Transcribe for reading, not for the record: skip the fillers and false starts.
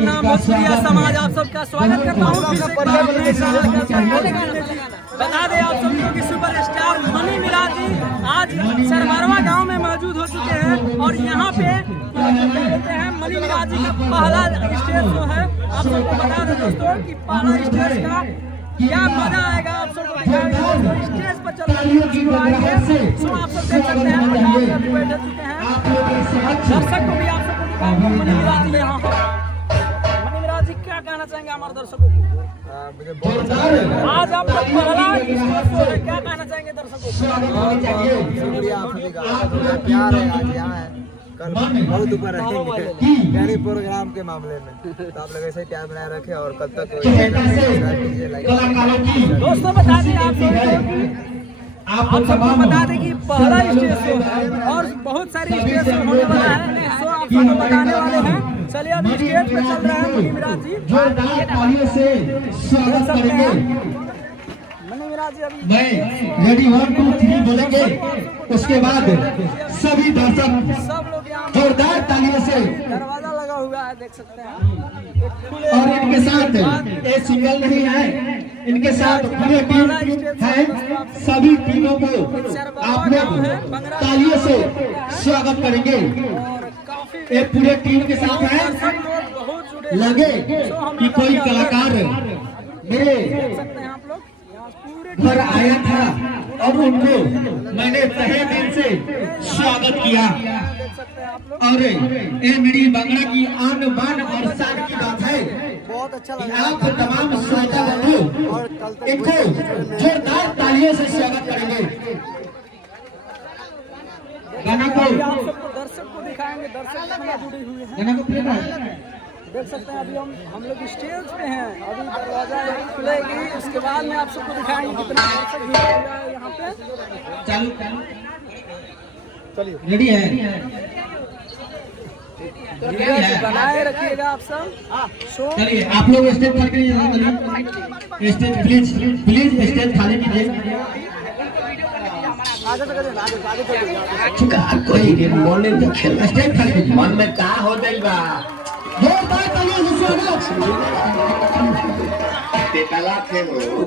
प्रणाम भोजपुरिया समाज, आप सबका स्वागत करता हूँ फिर से एक बार अपने चैनल का। बता दें आप सबको कि सुपरस्टार मनी मिराज जी आज सरवरवा गांव में मौजूद हो चुके हैं और यहाँ पे कहते हैं मनी मिराज जी का पहला स्टेज जो है। आप सबको बता दें दोस्तों कि पहला स्टेज का क्या मजा आएगा, आप सबको दिखाएंगे। स्टेज पर चल रही है सो आप सब देख सकते हैं बैठे चुके हैं दर्शक को भी आप सबको दिखाएंगे। मनी मिराज जी यहाँ मनी मिराज जी क्या कहना चाहेंगे हमारे दर्शकों को? मुझे बहुत आज आप लोग पहला स्टेज शो है, क्या कहना चाहेंगे दर्शकों को? प्यार है आज यहाँ है, कल बहुत ऊपर रहेंगे यानी प्रोग्राम के मामले में, तो आप लोग ऐसे ही प्यार बनाए रखे और कल तक दोस्तों बता दें आप सबको बता दें कि पहला स्टेज शो है और बहुत सारी स्टेज शो होने वाला है, सो आप सबको बताने वाले हैं। चलिए अभी स्टेज पे चल रहे हैं मनी मिराज जी, देख सकते हैं मनी मिराज जी अभी मैं रेडी 1 2 3 बोलेंगे, उसके बाद सभी दर्शक सब लोग यहाँ जोरदार तालियों से दरवाजा लगा हुआ है, देख सकते हैं। और इनके साथ ये सिंगल नहीं है, इनके साथ पूरे टीम है। सभी टीमों को आप लोग तालियों से स्वागत करेंगे। ये पूरे टीम के साथ है, लगे कि कोई कलाकार मेरे घर आया था और उनको मैंने तहे दिल से स्वागत किया। और ये मेरी बांग्ला की आन बान और शान की बात है। बहुत अच्छा कि लगा। आप तमाम श्रोता बंधु इनको जोरदार तालियों से स्वागत करेंगे। गाना को आप सबको दर्शक को दिखाएंगे, दर्शक अपना जुड़ी हुई है, गाना को प्ले कर देख सकते हैं। अभी हम लोग स्टेज पे हैं, अभी दरवाजा खुलेगी, उसके बाद में आप सबको दिखाएंगे कितने दर्शक जुड़े हुए हैं यहाँ पे। चालू चलिए रेडी है, बनाए रखिएगा आप सब। शो चलिए आप लोग स्टेज खाली कीजिए, स्टेज प्लीज प्लीज स्टेज खाली कीजिए। आगे चलिए कोई बोलने तो खेल स्टेज खाली कीजिए। मन में का हो गइल बा जोरदार तालियों से स्वागत। ते तला थे वो